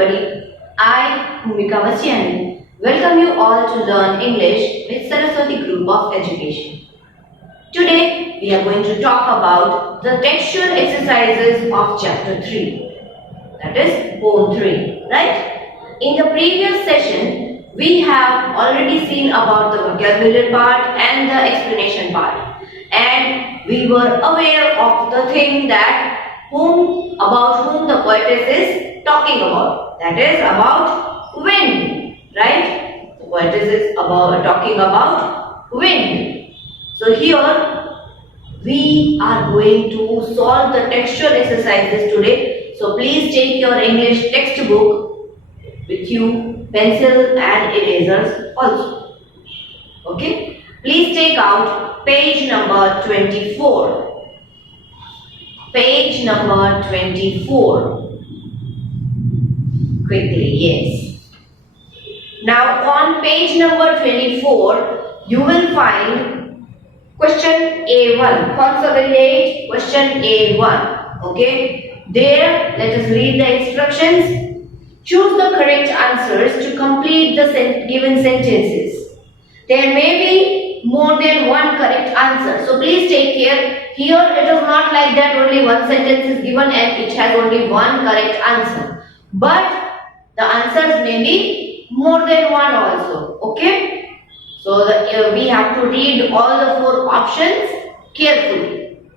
everybody. I, Bhumika Vasyani, welcome you all to learn English with Saraswati Group of Education. Today, we are going to talk about the textual exercises of Chapter 3. That is Poem 3, right? In the previous session, we have already seen about the vocabulary part and the explanation part. And we were aware of the thing that about whom the poetess is talking about. That is about wind, right? The poetess is talking about wind. So here we are going to solve the textual exercises today. So please take your English textbook with you, pencil and erasers also. Okay? Please take out page number 24. Page number 24. Quickly, yes. Now on page number 24, you will find question A1. Consolidate question A1. Okay. There, let us read the instructions. Choose the correct answers to complete the given sentences. There may be more than one correct answer. So please take care. Here it is not like that only one sentence is given and it has only one correct answer. But the answers may be more than one also. Okay. So we have to read all the four options carefully.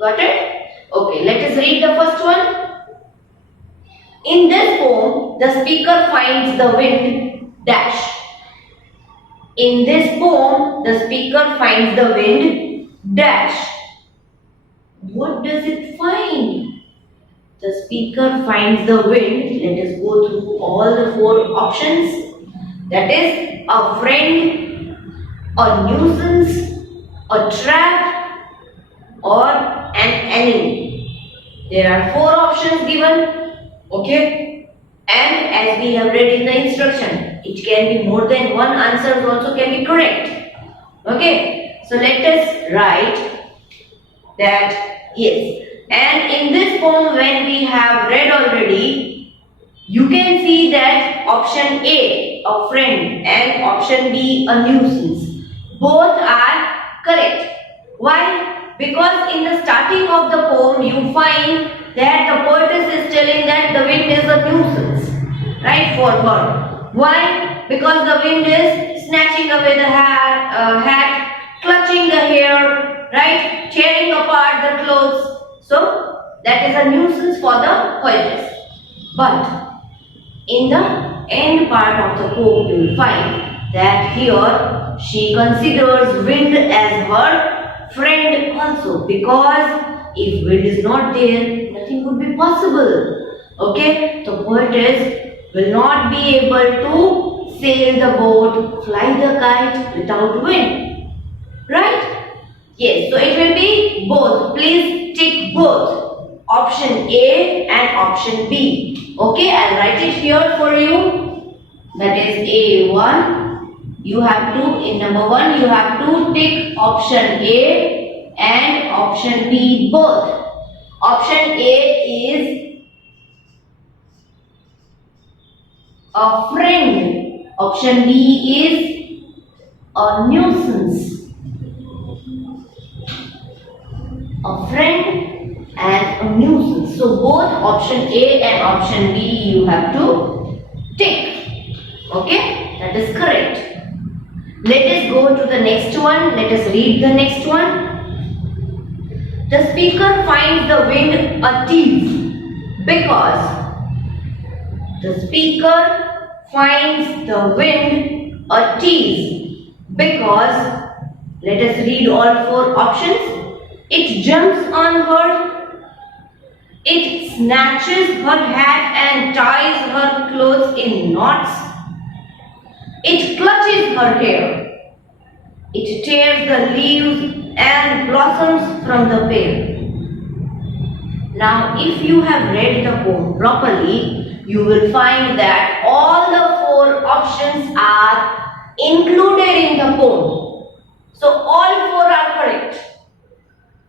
Got it? Okay, let us read the first one. In this poem, the speaker finds the wind dash. In this poem, the speaker finds the wind dash. What does it find? The speaker finds the wind. Let us go through all the four options. That is a friend, a nuisance, a trap, or an enemy. There are four options given. Okay. And as we have read in the instruction, it can be more than one answer also can be correct. Okay. So let us write that yes. And in this poem when we have read already, you can see that option A, a friend, and option B, a nuisance. Both are correct. Why? Because in the starting of the poem you find that the poetess is telling that the wind is a nuisance, right, for her. Why? Because the wind is snatching away the hat, clutching the hair, right, tearing apart the clothes. So that is a nuisance for the poetess. But in the end part of the poem you will find that here she considers wind as her friend also, because if wind is not there, nothing would be possible. Okay, the poetess will not be able to sail the boat, fly the kite without wind. Right? Yes, so it will be both. Please tick both. Option A and option B. Okay, I'll write it here for you. That is A1. You have to, in number 1, you have to tick option A and option B both. Option A is a friend. Option B is a nuisance. A friend and a nuisance. So both option A and option B you have to tick. Okay, that is correct. Let us go to the next one. Let us read the next one. The speaker finds the wind a thief because the speaker finds the wind a thief because, let us read all four options. It jumps on her, it snatches her hat and ties her clothes in knots, it clutches her hair, it tears the leaves and blossoms from the pear. Now if you have read the poem properly, you will find that all the four options are included in the poem. So all four are correct.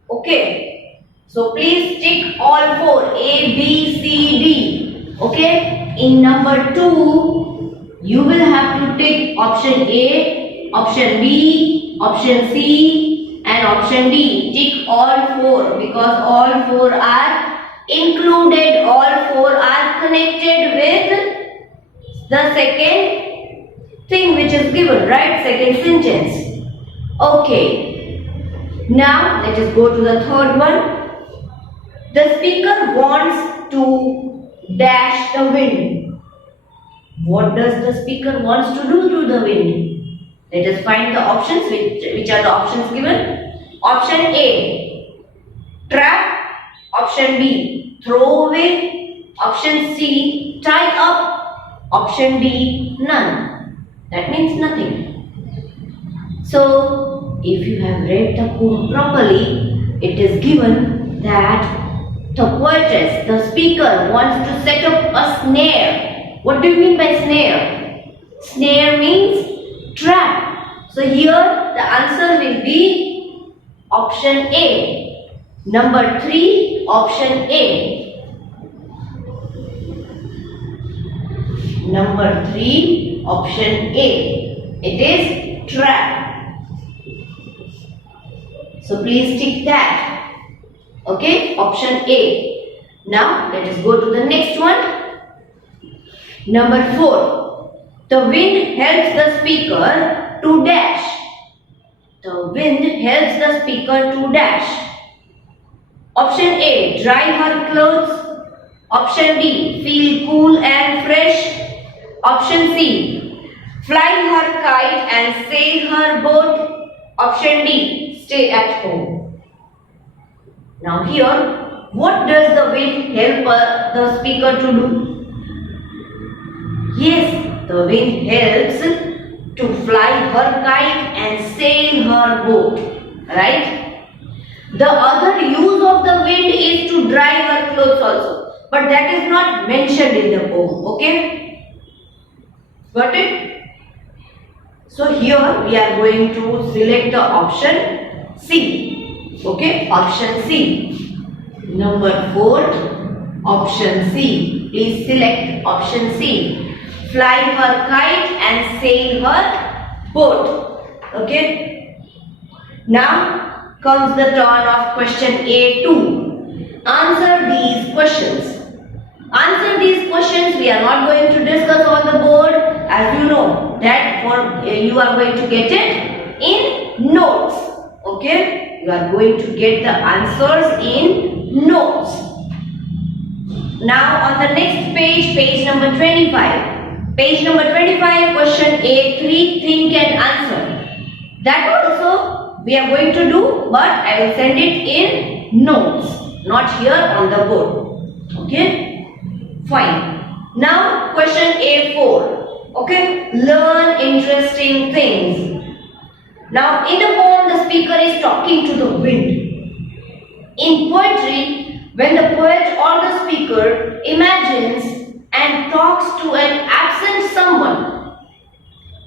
Okay. So please tick all four, A, B, C, D. Okay. In number 2, you will have to take option A, option B, option C and option D. Tick all 4 because all 4 are included, all 4 are connected with the second thing which is given, right? Second sentence. Okay. Now let us go to the third one. The speaker wants to dash the wind. What does the speaker wants to do to the wind? Let us find the options. Which are the options given? Option A, trap. Option B, throw away. Option C, tie up. Option D, none. That means nothing. So, if you have read the poem properly, it is given that the poetess, the speaker, wants to set up a snare. What do you mean by snare? Snare means trap. So here the answer will be option A. Number 3, option A. Number 3, option A. It is trap. So please tick that. Okay, option A. Now let us go to the next one. Number 4. The wind helps the speaker to dash. The wind helps the speaker to dash. Option A, dry her clothes. Option B, feel cool and fresh. Option C, fly her kite and sail her boat. Option D, stay at home. Now here, what does the wind help the speaker to do? Yes, the wind helps to fly her kite and sail her boat. Right? The other use of the wind is to dry her clothes also. But that is not mentioned in the poem. Okay? Got it? So here we are going to select the option C. Okay, option C. Number 4, option C. Please select option C. Fly her kite and sail her boat. Okay. Now comes the turn of question A2. Answer these questions. Answer these questions. We are not going to discuss on the board. As you know that you are going to get it in notes. Okay. You are going to get the answers in notes. Now on the next page, page number 25. Page number 25, question A3, think and answer. That also we are going to do, but I will send it in notes, not here on the board. Okay? Fine. Now question A4. Okay? Learn interesting things. Now in the poem the speaker is talking to the wind. In poetry, when the poet or the speaker imagines and talks to an absent someone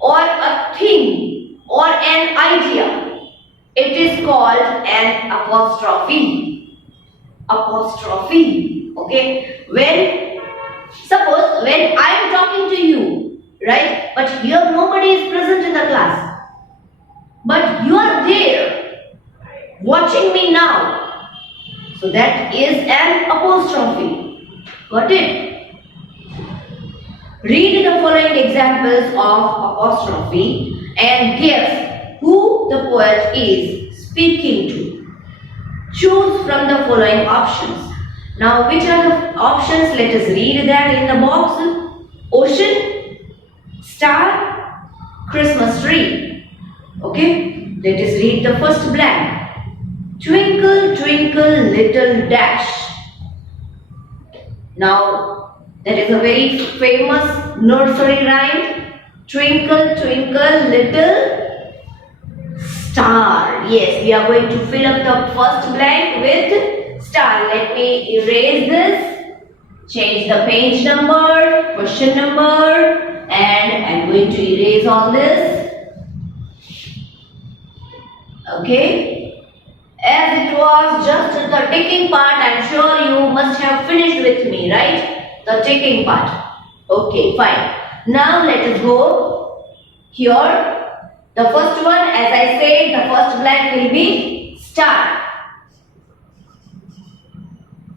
or a thing or an idea, it is called an apostrophe. Apostrophe. Okay? Suppose when I am talking to you, right? But here nobody is present in the class. But you are there watching me now. So that is an apostrophe. Got it? Read the following examples of apostrophe and guess who the poet is speaking to. Choose from the following options. Now which are the options? Let us read that in the box. Ocean, star, Christmas tree. Okay, let us read the first blank. Twinkle, twinkle, little dash. Now, that is a very famous nursery rhyme. Twinkle, twinkle, little star. Yes, we are going to fill up the first blank with star. Let me erase this. Change the page number, question number, and I am going to erase all this. Okay, as it was just the ticking part, I am sure you must have finished with me, right? The ticking part. Okay, fine. Now let us go here. The first one, as I said, the first blank will be star.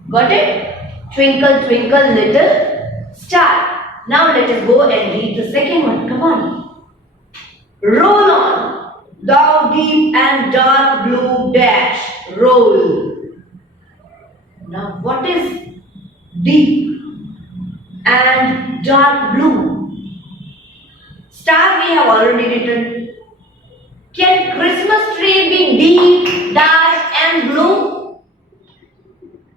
Got it? Twinkle, twinkle, little star. Now let us go and read the second one. Come on. Roll on, thou deep and dark blue dash. Roll. Now what is deep and dark blue? Star we have already written. Can Christmas tree be deep, dark and blue?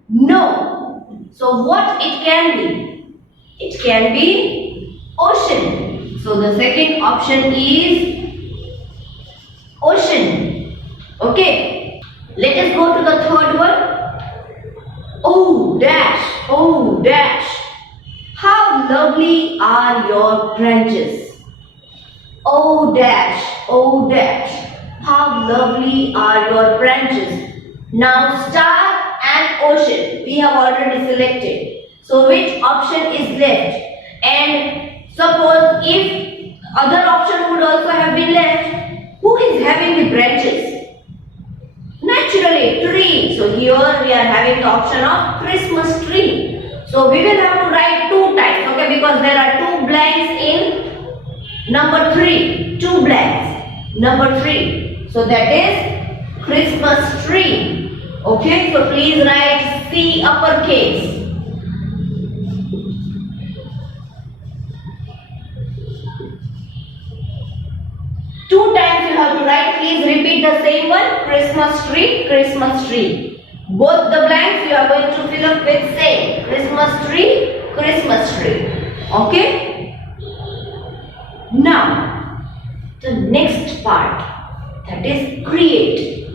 No. So what it can be? It can be ocean. So the second option is ocean. Okay. Let us go to the third one. Oh dash, oh dash. How lovely are your branches. Oh dash, oh dash. How lovely are your branches. Now star and ocean we have already selected. So which option is left? And suppose if other option would also have been left, who is having the branches? Naturally, tree. So here we are having the option of Christmas tree. So we will have to write two times, okay, because there are two blanks in number 3. Two blanks. Number 3. So that is Christmas tree. Okay, so please write C uppercase. Two times you have to write. Please repeat the same one. Christmas tree, Christmas tree. Both the blanks you are going to fill up with same. Christmas tree, Christmas tree. Okay. Now, the next part, that is create.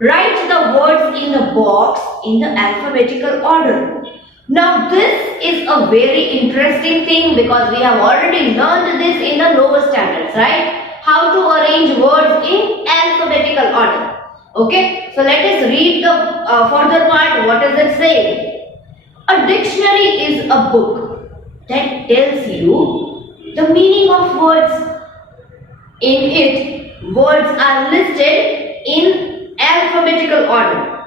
Write the words in the box in the alphabetical order. Now this is a very interesting thing because we have already learned this in the lower standards, right? How to arrange words in alphabetical order. Okay, so let us read the further part. What does it say? A dictionary is a book that tells you the meaning of words. In it, words are listed in alphabetical order.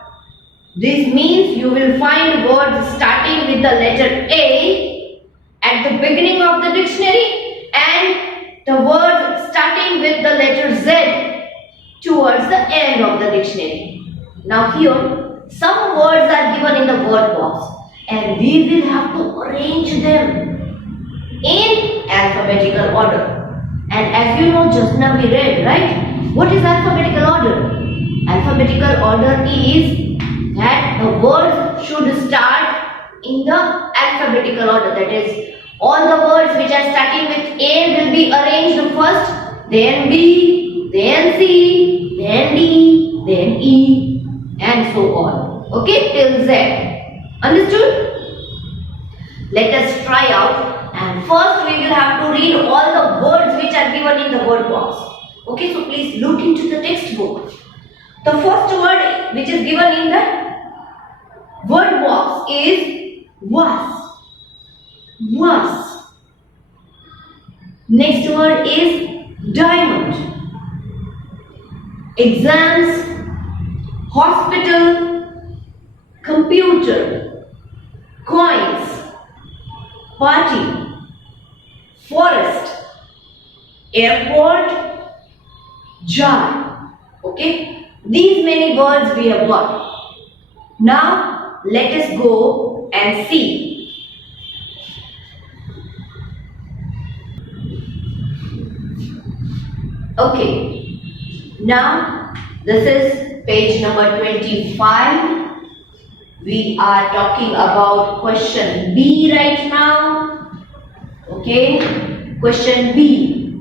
This means you will find words starting with the letter A at the beginning of the dictionary and the words starting with the letter Z towards the end of the dictionary. Now here, some words are given in the word box and we will have to arrange them in alphabetical order. And as you know, just now we read, right? What is alphabetical order? Alphabetical order is that the words should start in the alphabetical order. That is, all the words which are starting with A will be arranged first, then B, then C, then D, then E, and so on. Okay, till Z. Understood? Let us try out. And first we will have to read all the words which are given in the word box. Okay, so please look into the textbook. The first word which is given in the word box is was. Was. Next word is diamond. Exams, hospital, computer, coins, party, forest, airport, jar. Okay, these many words we have got. Now let us go and see. Okay, now this is page number 25. We are talking about question B right now. Okay, question B.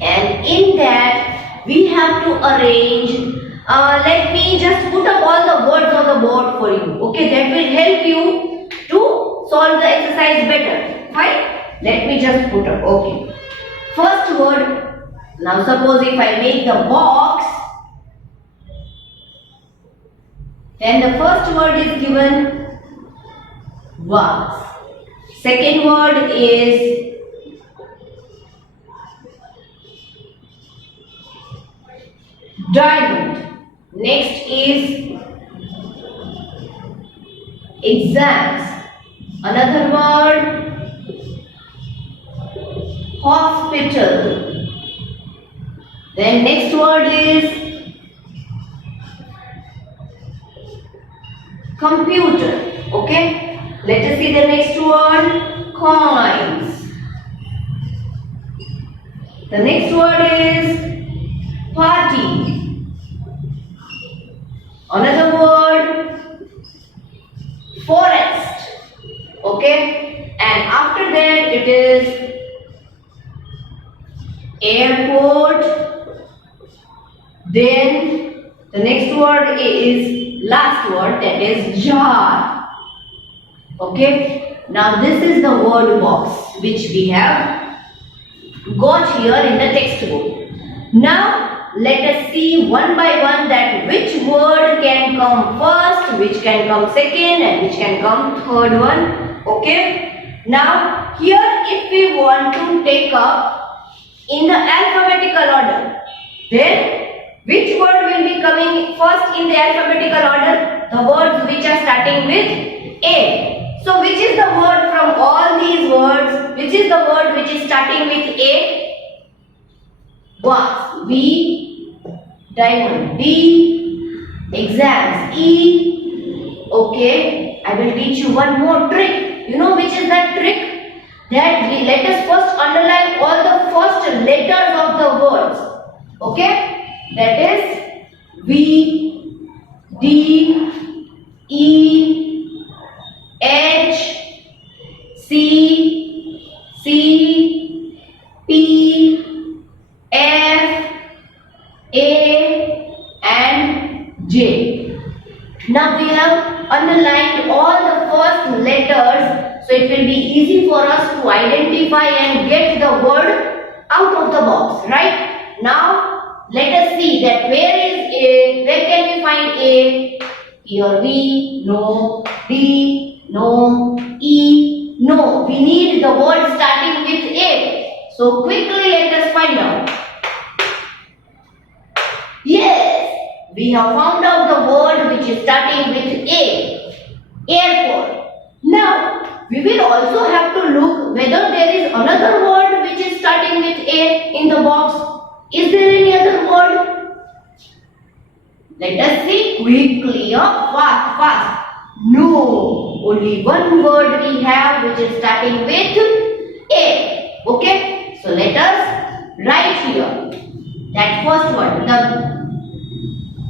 And in that we have to arrange, let me just put up all the words on the board for you. Okay, that will help you to solve the exercise better. Fine? Let me just put up. Okay. First word. Now suppose if I make the box, then the first word is given vase. Second word is diamond. Next is exams. Another word, hospital. Then next word is computer. Okay, let us see the next word, coins. The next word is party. Another word, forest. Okay, and after that it is airport. Then the next word is last word, that is jar. Okay, now this is the word box which we have got here in the textbook. Now let us see one by one that which word can come first, which can come second, and which can come third one. Okay, now here if we want to take up in the alphabetical order, then which word will be coming first in the alphabetical order? The words which are starting with A. So which is the word from all these words? Which is the word which is starting with A? Vase. V. Diamond. D. Exams. E. Okay. I will teach you one more trick. You know which is that trick? That let us first underline all the first letters of the words. Okay? That is V, D, E, H, C, C, P, F, A and J. Now we have underlined all the first letters, so it will be easy for us to identify and get the word out of the box, right? Now let us see that where is A, where can we find A? Here V, no, D, no, E, no. We need the word starting with A. So quickly let us find out. Yes, we have found out the word which is starting with A, airport. Now we will also have to look whether there is another word which is starting with A in the box. Is there any other word? Let us see quickly, fast. No, only one word we have which is starting with A. Okay, so let us write here that first one.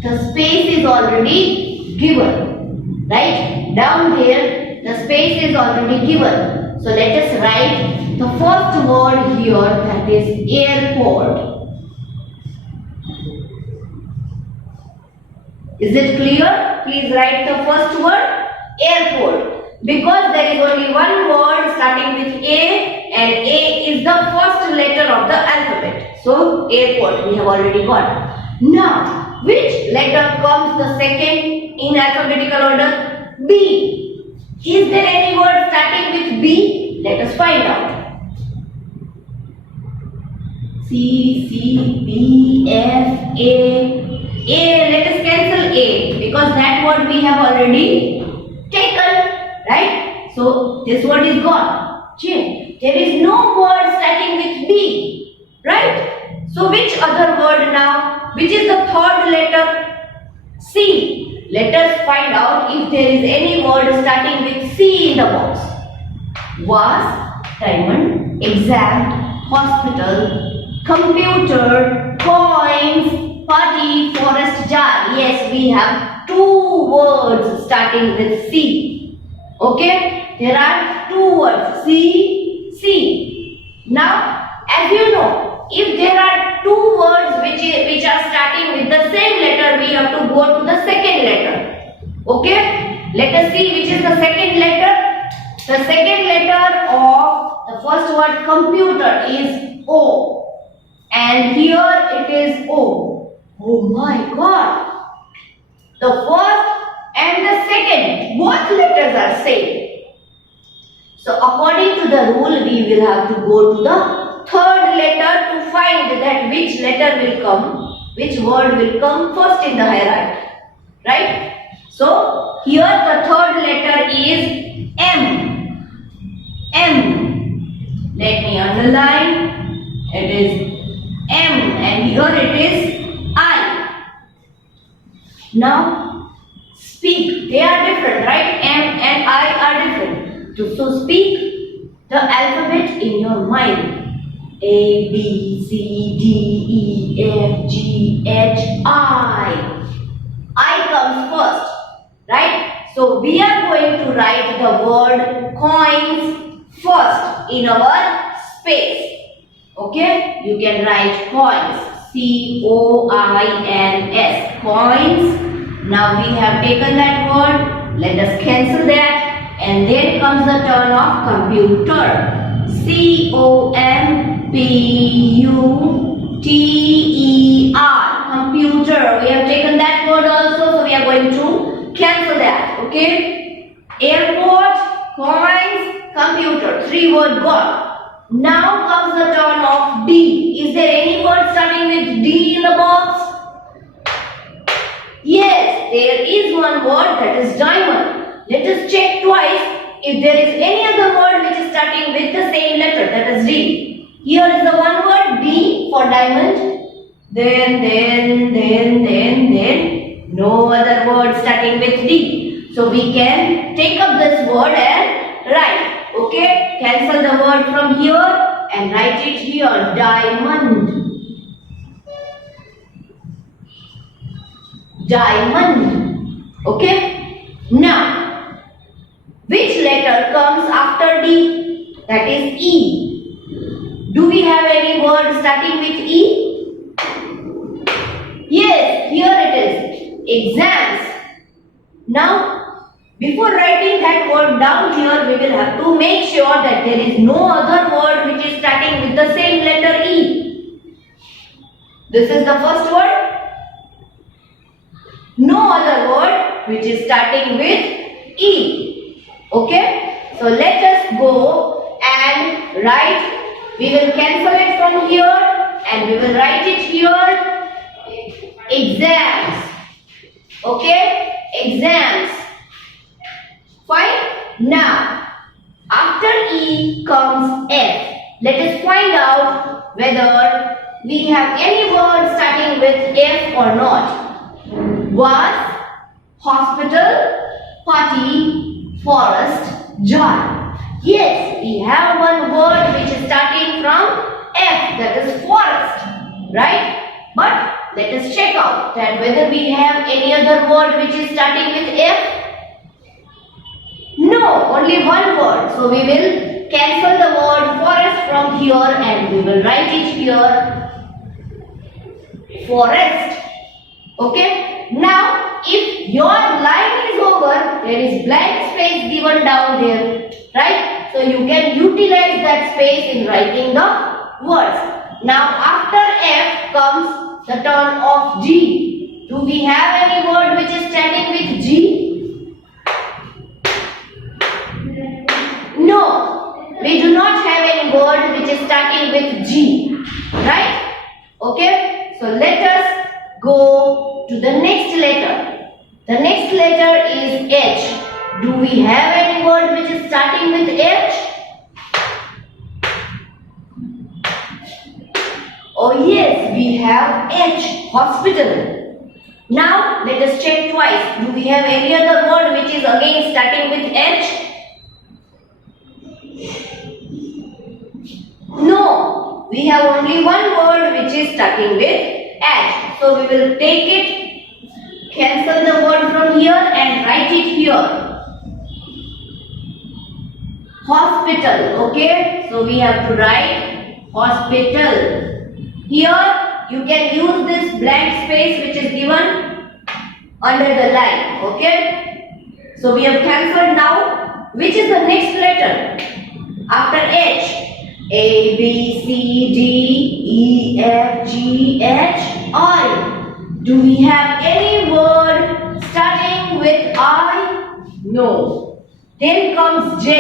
The space is already given, right? Down there, the space is already given. So let us write the first word here, that is airport. Is it clear? Please write the first word, airport. Because there is only one word starting with A and A is the first letter of the alphabet. So, airport we have already got. Now, which letter comes the second in alphabetical order? B. Is there any word starting with B? Let us find out. C, B, F, A. Let us cancel A because that word we have already taken, right? So this word is gone. Change. There is no word starting with B, right? So which other word now? Which is the third letter? C. Let us find out if there is any word starting with C in the box. Vase, diamond, exam, hospital, computer, coins, party, forest, jar. Yes, we have two words starting with C. Okay, there are two words, C, C. Now, as you know, if there are two words which are starting with the same letter, we have to go to the second letter. Okay, let us see which is the second letter. The second letter of the first word computer is O, and here it is O. Oh my God! The first and the second, both letters are same. So according to the rule, we will have to go to the third letter to find that which letter will come, which word will come first in the hierarchy. Right? So here the third letter is M. M. Let me underline. It is M and here it is I. Now speak. They are different, right? M and I are different. So speak the alphabet in your mind. A, B, C, D, E, F, G, H, I. I comes first, right? So we are going to write the word coins first in our space. Okay? You can write coins. C-O-I-N-S. Coins. Now we have taken that word. Let us cancel that. And then comes the turn of computer. C-O-M-P-U-T-E-R. Computer. We have taken that word also, so we are going to cancel that. Okay? Airport, coins, computer. 3 words gone. Now comes the turn of D. Is there any word starting with D in the box? Yes, there is one word, that is diamond. Let us check twice if there is any other word which is starting with the same letter, that is D. Here is the one word D for diamond. Then no other word starting with D. So we can take up this word and write. Okay, cancel the word from here and write it here. Diamond. Diamond. Okay. Now, which letter comes after D? That is E. Do we have any word starting with E? Yes, here it is. Exams. Now, before writing that word down here, we will have to make sure that there is no other word which is starting with the same letter E. This is the first word. No other word which is starting with E. Okay? So let us go and write. We will cancel it from here and we will write it here. Exams. Okay? Exams. Fine? Now, after E comes F. Let us find out whether we have any word starting with F or not. Was, hospital, party, forest, jar. Yes, we have one word which is starting from F, that is forest, right? But let us check out that whether we have any other word which is starting with F. No, only one word. So we will cancel the word forest from here and we will write it here. Forest. Okay? Now, if your line is over, there is blank space given down there, right? So you can utilize that space in writing the words. Now, after F comes the turn of G. Do we have any word which is starting with G? No, we do not have any word which is starting with G, right? Okay, so let us go to the next letter. The next letter is H. Do we have any word which is starting with H? Oh yes, we have H, hospital. Now let us check twice. Do we have any other word which is again starting with H? No, we have only one word which is starting with H. So we will take it, cancel the word from here and write it here. Hospital, okay? So we have to write hospital. Here you can use this blank space which is given under the line, okay? So we have cancelled now. Which is the next letter? After H. A, B, C, D, E, F, G, H, I. Do we have any word starting with I? No. Then comes J.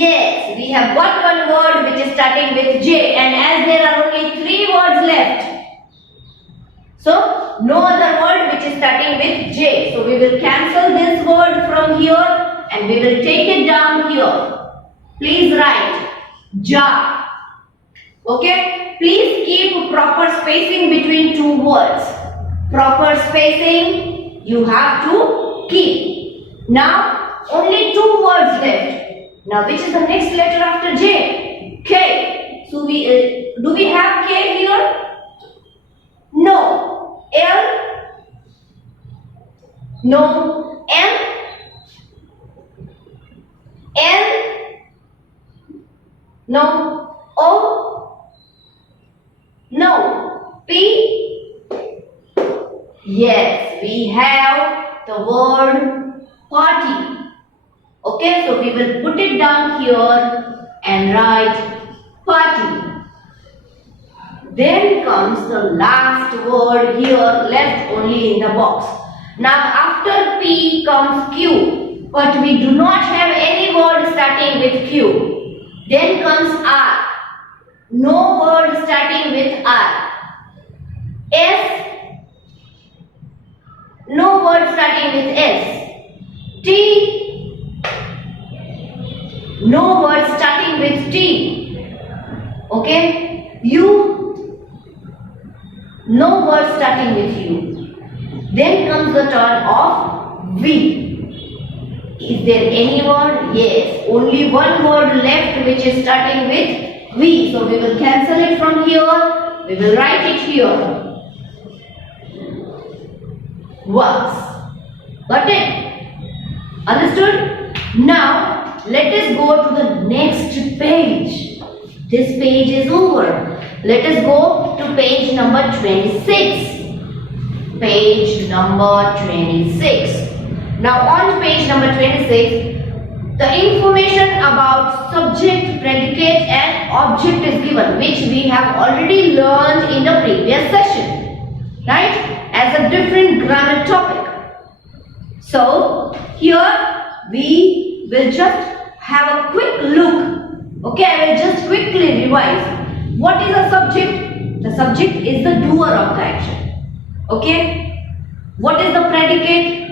Yes, we have got one word which is starting with J, and as there are only 3 words left, so no other word which is starting with J. So we will cancel this word from here and we will take it down here. Please write jar. Okay? Please keep proper spacing between 2 words. Proper spacing you have to keep. Now only 2 words left. Now which is the next letter after J? K. So do we have K here? No. L? No. M? N? No. O? No. P? Yes, we have the word party. Okay, so we will put it down here and write party. Then comes the last word here left only in the box. Now after P comes Q, but we do not have any word starting with Q. Then comes R. No word starting with R. S. No word starting with S. T. No word starting with T. Okay. U. No word starting with U. Then comes the turn of V. Is there any word? Yes. Only one word left which is starting with V. So we will cancel it from here. We will write it here. Works. Got it? Understood? Now let us go to the next page. This page is over. Let us go to page number 26. Page number 26. Now on page number 26, the information about subject, predicate and object is given, which we have already learned in the previous session, right? As a different grammar topic. So here we will just have a quick look. Okay, I will just quickly revise. What is a subject? The subject is the doer of the action. Okay. What is the predicate?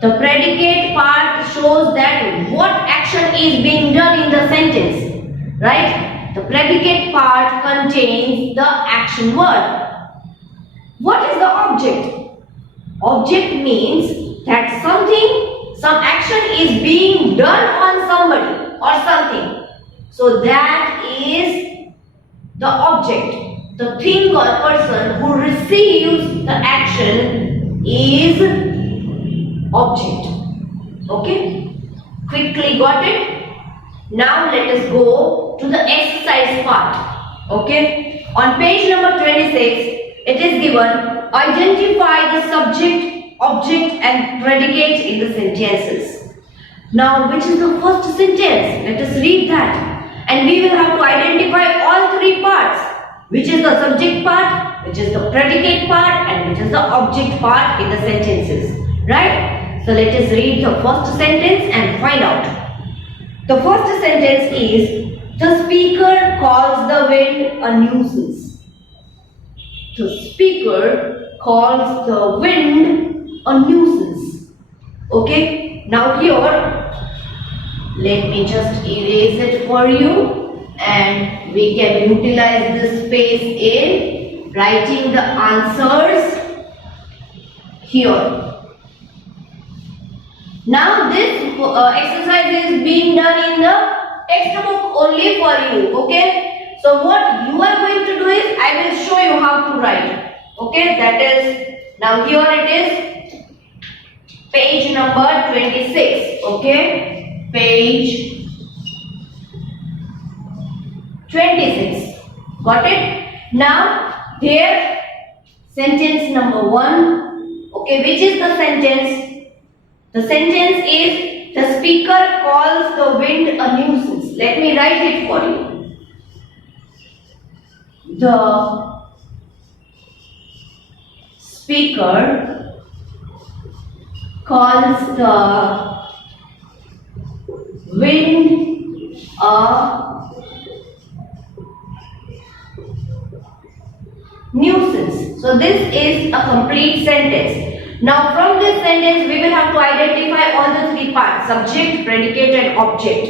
The predicate part shows that what action is being done in the sentence. Right? The predicate part contains the action word. What is the object? Object means that some action is being done on somebody or something. So that is the object. The thing or person who receives the action is object. Okay? Quickly got it? Now let us go to the exercise part. Okay? On page number 26, it is given, identify the subject, object and predicate in the sentences. Now which is the first sentence? Let us read that. And we will have to identify all 3 parts, which is the subject part, which is the predicate part and which is the object part in the sentences. Right? So let us read the first sentence and find out. The first sentence is, the speaker calls the wind a nuisance. The speaker calls the wind a nuisance. Okay? Now here, let me just erase it for you and we can utilize this space in writing the answers here. Now this exercise is being done in the textbook only for you. Okay. So what you are going to do is, I will show you how to write. Okay. That is, now here it is page number 26. Okay. Page 26. Got it? Now here sentence number 1. Okay, which is the sentence? The sentence is, the speaker calls the wind a nuisance. Let me write it for you. The speaker calls the wind a nuisance. So this is a complete sentence. Now from this sentence we will have to identify all the three parts: subject, predicate and object.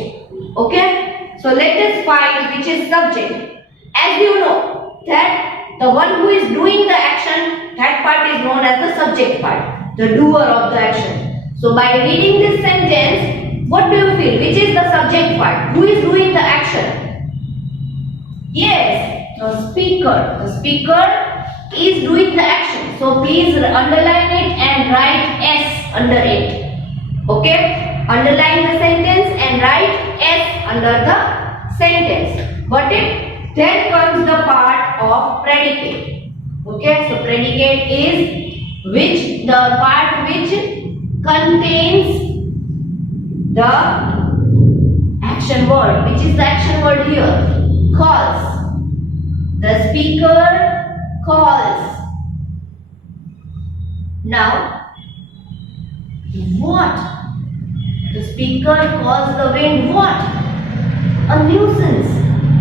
Okay? So let us find which is subject. As you know that the one who is doing the action, that part is known as the subject part, the doer of the action. So by reading this sentence, what do you feel? Which is the subject part? Who is doing the action? Yes, the speaker. The speaker is doing the action. So please underline it and write S under it. Okay? Underline the sentence and write S under the sentence. Got it? Then comes the part of predicate. Okay? So predicate is the part which contains the action word. Which is the action word here? Calls. The speaker calls. Now, what? The speaker calls the wind what? A nuisance.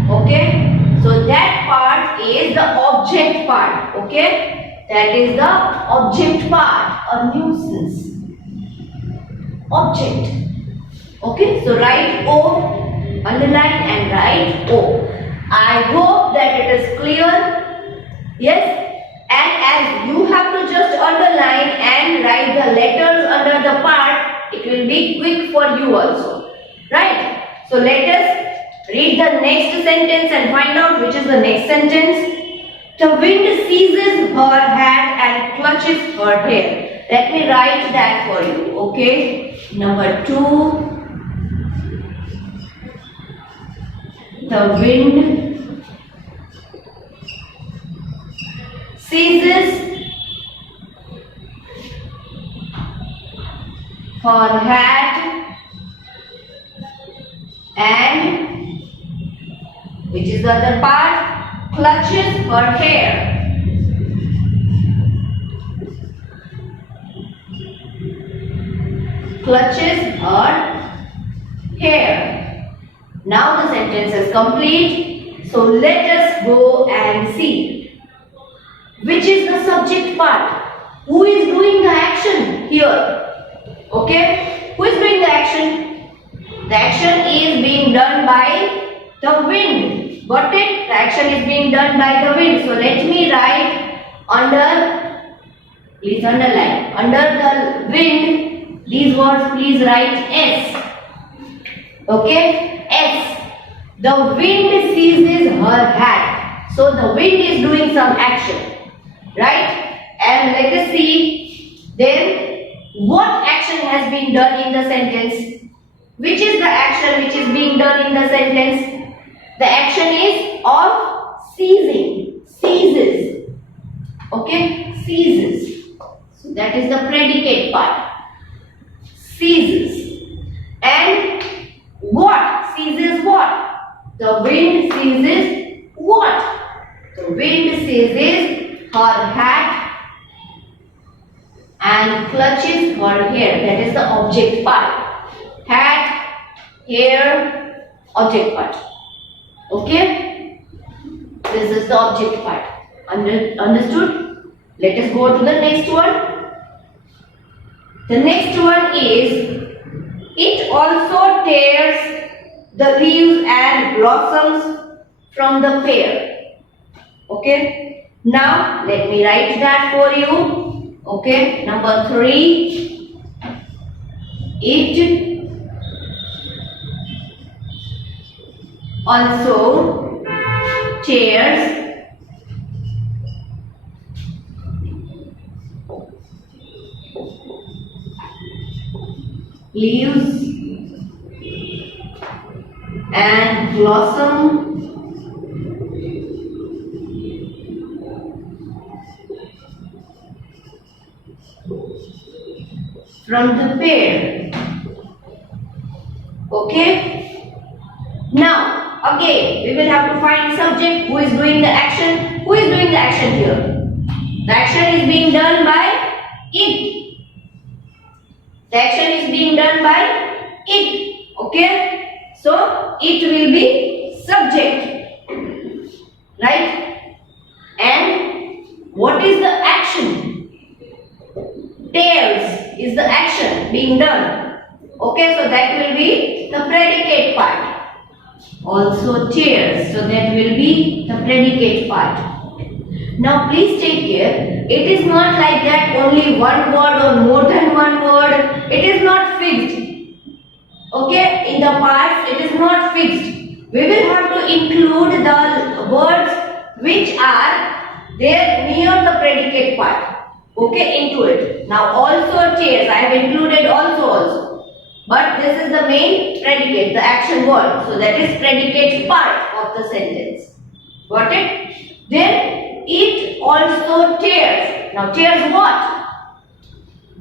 Okay? So that part is the object part. Okay? That is the object part. A nuisance. Object. Okay? So write O, underline and write O. I hope that it is clear. Yes? And as you have to just underline and write the letters under the part, it will be quick for you also. Right? So let us read the next sentence and find out which is the next sentence. The wind seizes her hat and clutches her hair. Let me write that for you. Okay? Number 2. The wind seizes her hat and, which is the other part, clutches her hair. Clutches her hair. Now the sentence is complete. So let us go and see which is the subject part. Who is doing the action here? Okay? Who is doing the action? The action is being done by the wind. Got it? The action is being done by the wind. So let me write under, please underline, under the wind, these words please write S. Okay? S. The wind seizes her hat. So the wind is doing some action. Right? And let us see then what action has been done in the sentence. Which is the action which is being done in the sentence? The action is of seizing. Seizes. Okay? Seizes. So that is the predicate part. Seizes. And what? Seizes what? The wind seizes what? The wind seizes her hat and clutches her hair. That is the object part. Hat, hair, object part. Okay? This is the object part. Understood? Let us go to the next one. The next one is, it also tears the leaves and blossoms from the pear. Okay? Now, let me write that for you. Okay? Number 3. It also tears leaves and blossom from the pear. Okay? Now, again, we will have to find subject who is doing the action. Who is doing the action here? The action is being done by it. The action is being done by it. Okay? So it will be subject, right? And what is the action? Tears is the action being done. Okay, so that will be the predicate part. Also tears, so that will be the predicate part. Now please take care, it is not like that only one word or more than one word. It is not fixed. Okay, in the parts it is not fixed. We will have to include the words which are there near the predicate part. Okay, into it. Now also tears, I have included also. But this is the main predicate, the action word. So that is predicate part of the sentence. Got it? Then it also tears. Now tears what?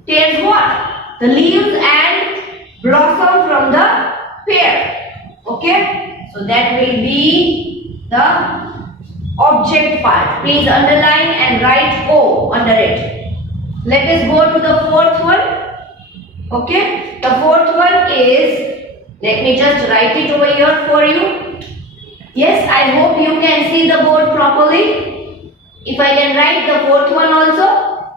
Tears what? The leaves and blossom from the pear. Okay? So that will be the object part. Please underline and write O under it. Let us go to the fourth one. Okay, the fourth one is, let me just write it over here for you. Yes, I hope you can see the board properly. If I can write the fourth one also.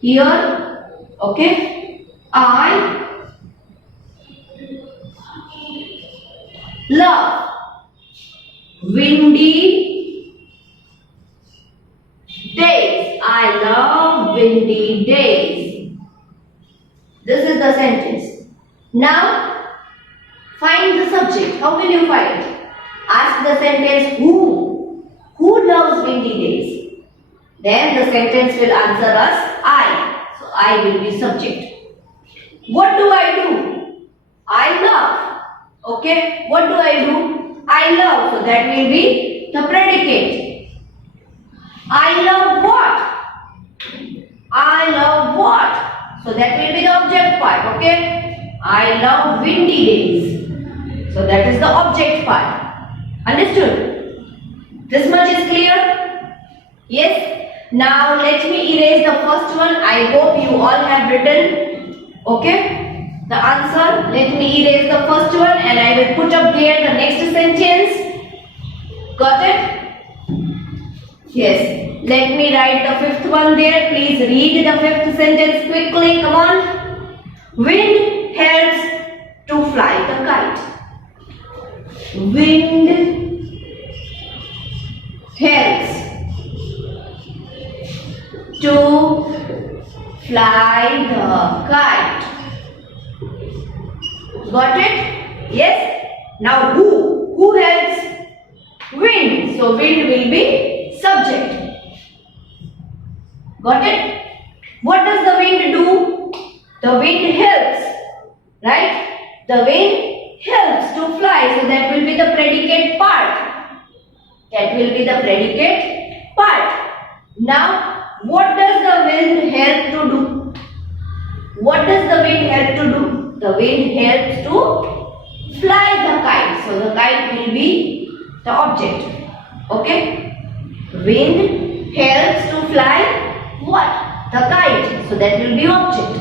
Here, okay, I love windy days. I love windy days. This is the sentence. Now, find the subject. How will you find? Ask the sentence who? Who loves windy days? Then the sentence will answer us I. So I will be subject. What do I do? I love. Okay. What do I do? I love. So that will be the predicate. I love what? I love what? So that will be the object part, okay? I love windy days. So that is the object part. Understood? This much is clear? Yes? Now let me erase the first one. I hope you all have written, okay, the answer. Let me erase the first one and I will put up here the next sentence. Got it? Yes. Let me write the fifth one there. Please read the fifth sentence quickly. Come on. Wind helps to fly the kite. Wind helps to fly the kite. Got it? Yes? Now who? Who helps? Wind. So wind will be subject. Got it? What does the wind do? The wind helps, right? The wind helps to fly. So that will be the predicate part. That will be the predicate part. Now, what does the wind help to do? What does the wind help to do? The wind helps to fly the kite. So the kite will be the object. Okay? Wind helps to fly what? The kite. So that will be object.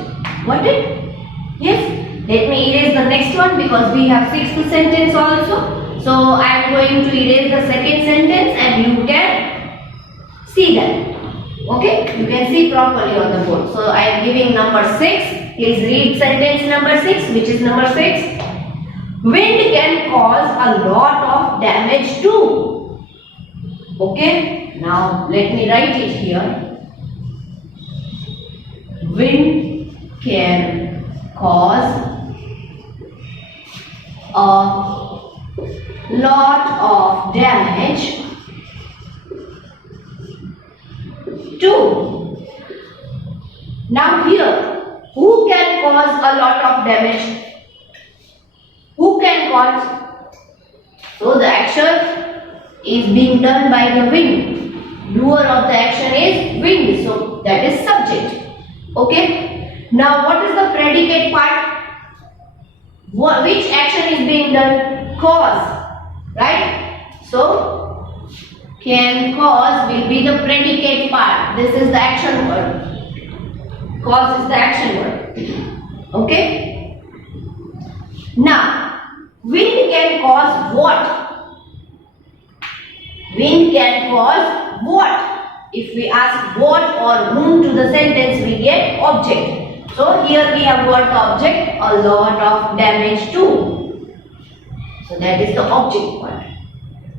Got it? Yes? Let me erase the next one because we have sixth sentence also. So I am going to erase the second sentence and you can see that. Okay? You can see properly on the board. So I am giving number 6. Please read sentence number 6. Which is number 6? Wind can cause a lot of damage too. Okay? Now let me write it here. Wind can cause a lot of damage too. Now here, who can cause a lot of damage? Who can cause? So the action is being done by the wind. Doer of the action is wind. So that is subject. Okay. Now what is the predicate part? Which action is being done? Cause. Right? So can cause will be the predicate part. This is the action word. Cause is the action word. Okay. Now, wind can cause what? Wind can cause what? If we ask what or whom to the sentence, we get object. So here we have got the object, a lot of damage too. So that is the object part.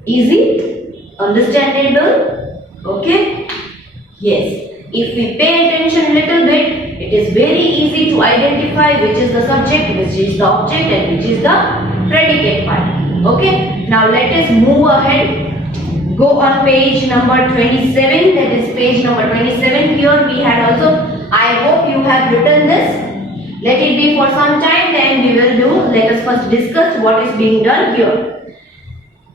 Easy? Understandable? Okay? Yes. If we pay attention little bit, it is very easy to identify which is the subject, which is the object and which is the predicate part. Okay? Now let us move ahead. Go on page number 27, that is page number 27. Here we had also, I hope you have written this. Let it be for some time, then we will do. Let us first discuss what is being done here.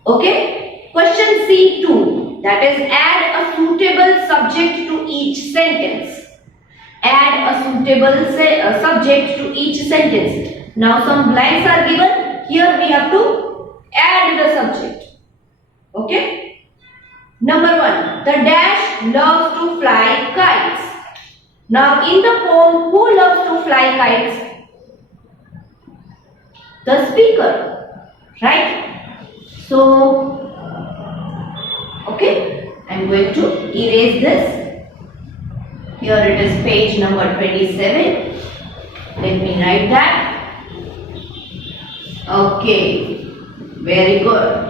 Okay? Question C2, that is add a suitable subject to each sentence. Add a suitable subject to each sentence. Now some blanks are given. Here we have to add the subject. Okay? Number 1, the dash loves to fly kites. Now in the poem, who loves to fly kites? The speaker, right? So, okay, I am going to erase this. Here it is page number 27. Let me write that. Okay, very good.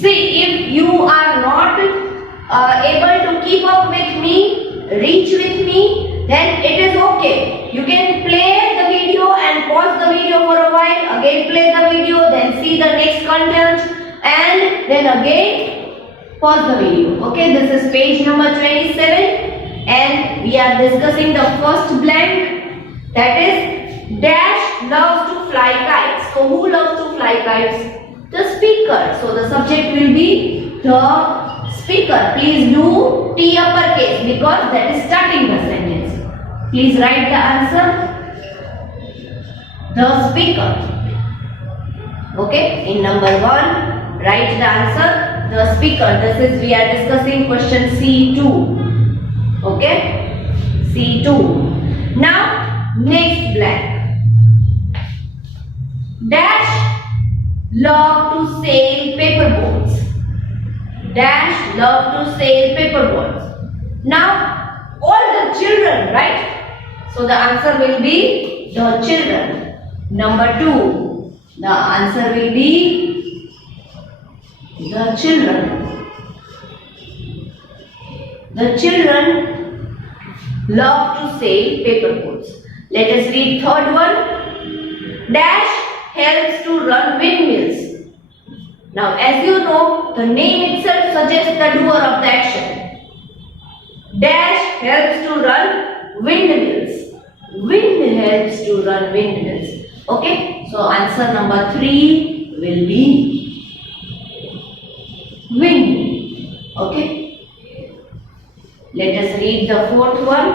See, if you are not able to keep up with me, reach with me, then it is okay. You can play the video and pause the video for a while, again play the video, then see the next content and then again pause the video. Okay, this is page number 27 and we are discussing the first blank, that is dash loves to fly kites. So who loves to fly kites? The speaker. So the subject will be the speaker. Please do T uppercase because that is starting the sentence. Please write the answer. The speaker. Okay. In number 1, write the answer. The speaker. This is, we are discussing question C2. Okay. C2. Now next blank. Dash love to sail paperboats. Dash love to sail paperboats. Now all the children, right? So the answer will be the children. Number 2, the answer will be the children. The children love to sail paperboats. Let us read third one. Dash helps to run windmills. Now as you know, the name itself suggests the doer of the action. Dash helps to run windmills. Wind helps to run windmills. Okay, so answer number 3 will be wind. Okay, let us read the fourth one.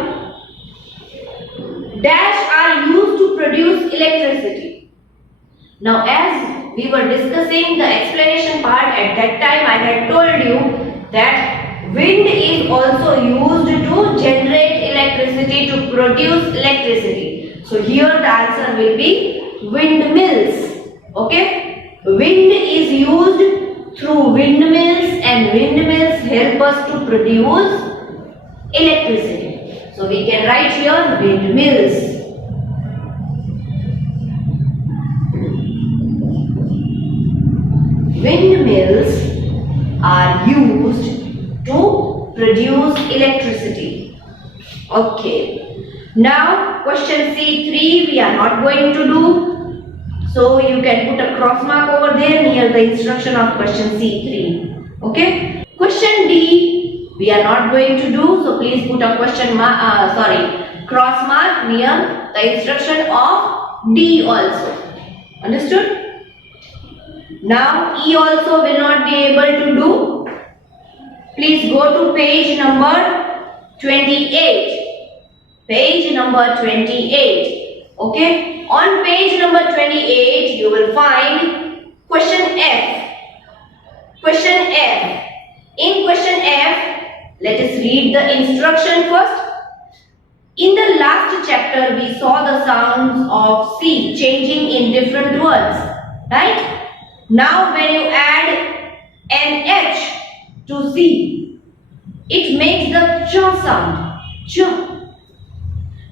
Dash are used to produce electricity. Now as we were discussing the explanation part, at that time I had told you that wind is also used to generate electricity, to produce electricity. So here the answer will be windmills. Okay, wind is used through windmills and windmills help us to produce electricity. So we can write here windmills. Windmills are used to produce electricity. Okay. Now question C3 we are not going to do. So you can put a cross mark over there near the instruction of question C3. Okay. Question D we are not going to do. So please put a cross mark near the instruction of D also. Understood? Now E also will not be able to do. Please go to page number 28. Page number 28. Okay. On page number 28 you will find question F. Question F. In question F, let us read the instruction first. In the last chapter, we saw the sounds of C changing in different words, right? Now, when you add an H to C, it makes the ch sound. Ch.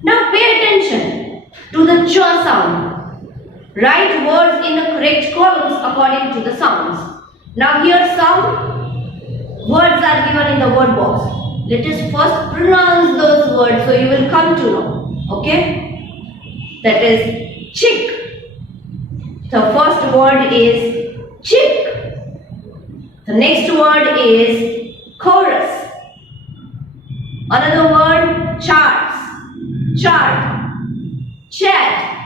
Now, pay attention to the ch sound. Write words in the correct columns according to the sounds. Now, here some words are given in the word box. Let us first pronounce those words so you will come to know. Okay? That is chick. The first word is chick. The next word is chorus. Another word charts. Chart. Chat.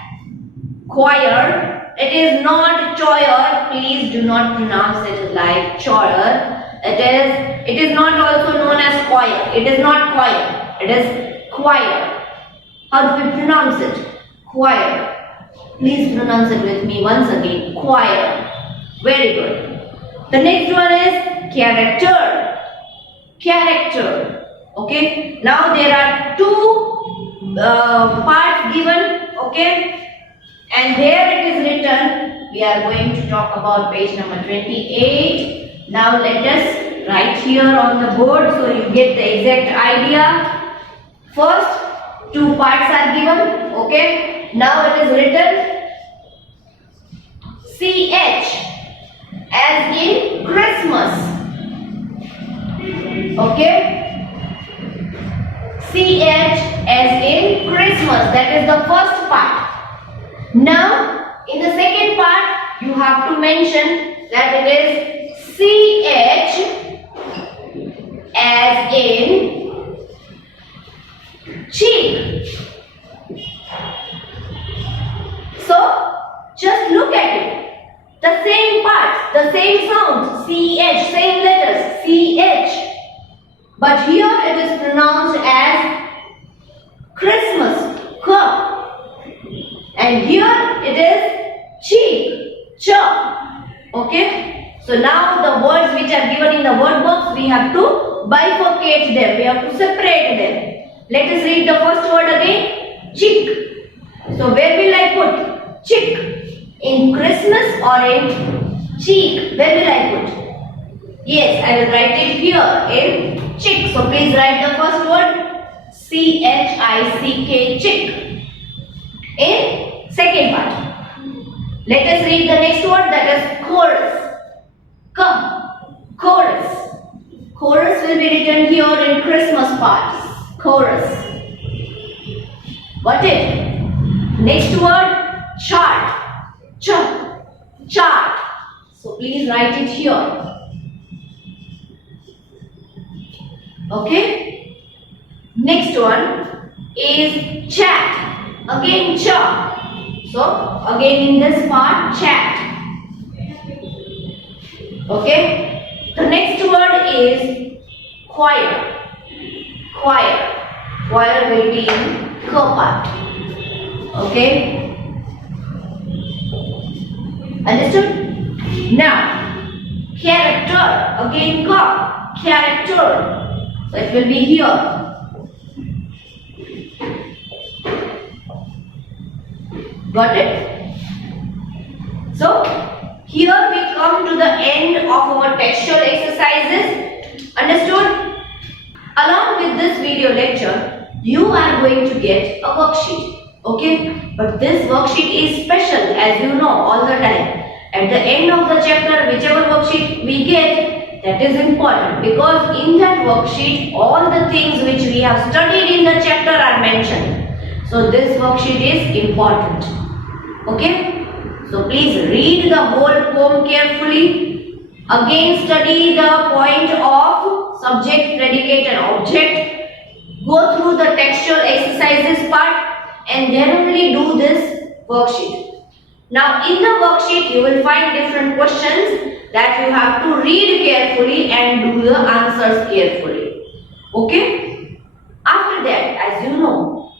Choir. It is not choir. Please do not pronounce it like choir. It is not also known as choir. It is not choir. It is choir. How do we pronounce it? Choir. Please pronounce it with me once again. Choir. Very good. The next one is character. Character. Okay. Now there are two parts given. Okay. And here it is written. We are going to talk about page number 28. Now let us write here on the board so you get the exact idea. First, two parts are given. Okay. Now it is written CH as in Christmas. Okay. CH as in Christmas. That is the first part. Now, in the second part, you have to mention that it is CH as in cheek. So, just look at it. The same parts, the same sounds, CH, same letters, CH. But here it is pronounced as Christmas, K. And here it is cheek, Ch. Okay. So now the words which are given in the word box, we have to bifurcate them. We have to separate them. Let us read the first word again. Chick. So where will I put chick? In Christmas or in cheek? Where will I put? Yes, I will write it here in chick. So please write the first word C-H-I-C-K, chick. In second part. Let us read the next word, that is chorus. Chorus. Chorus will be written here in Christmas parts. Chorus. Got it? Next word, chart. Chart. So please write it here. Okay? Next one is chat. Again, cha. So again in this part, chat. Okay. The next word is choir. Choir will be in k part. Okay. Understood? Now, character. Again ka. Character. So it will be here. Got it? So, here we come to the end of our textual exercises. Understood? Along with this video lecture, you are going to get a worksheet. Okay? But this worksheet is special, as you know, all the time. At the end of the chapter, whichever worksheet we get, that is important, because in that worksheet, all the things which we have studied in the chapter are mentioned. So this worksheet is important. Okay? So please read the whole poem carefully. Again study the point of subject, predicate and object. Go through the textual exercises part and then only do this worksheet. Now in the worksheet you will find different questions that you have to read carefully and do the answers carefully. Okay? After that, as you know,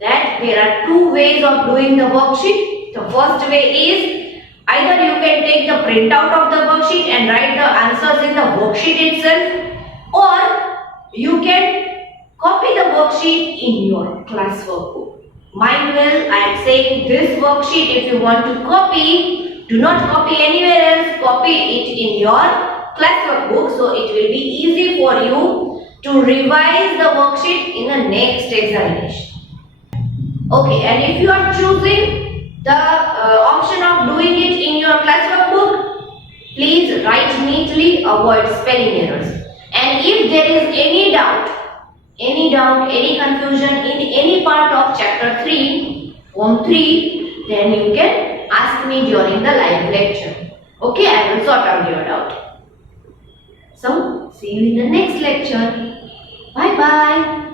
that there are two ways of doing the worksheet. The first way is either you can take the printout of the worksheet and write the answers in the worksheet itself, or you can copy the worksheet worksheet in your classwork book. Mind well, I am saying this worksheet, if you want to copy, do not copy anywhere else, copy it in your classwork book, so it will be easy for you to revise the worksheet in the next examination. Okay, and if you are choosing the option of doing it in your classwork book, please write neatly, avoid spelling errors. And if there is any doubt, any confusion in any part of chapter 3, form 3, then you can ask me during the live lecture. Okay, I will sort out your doubt. So, see you in the next lecture. Bye bye.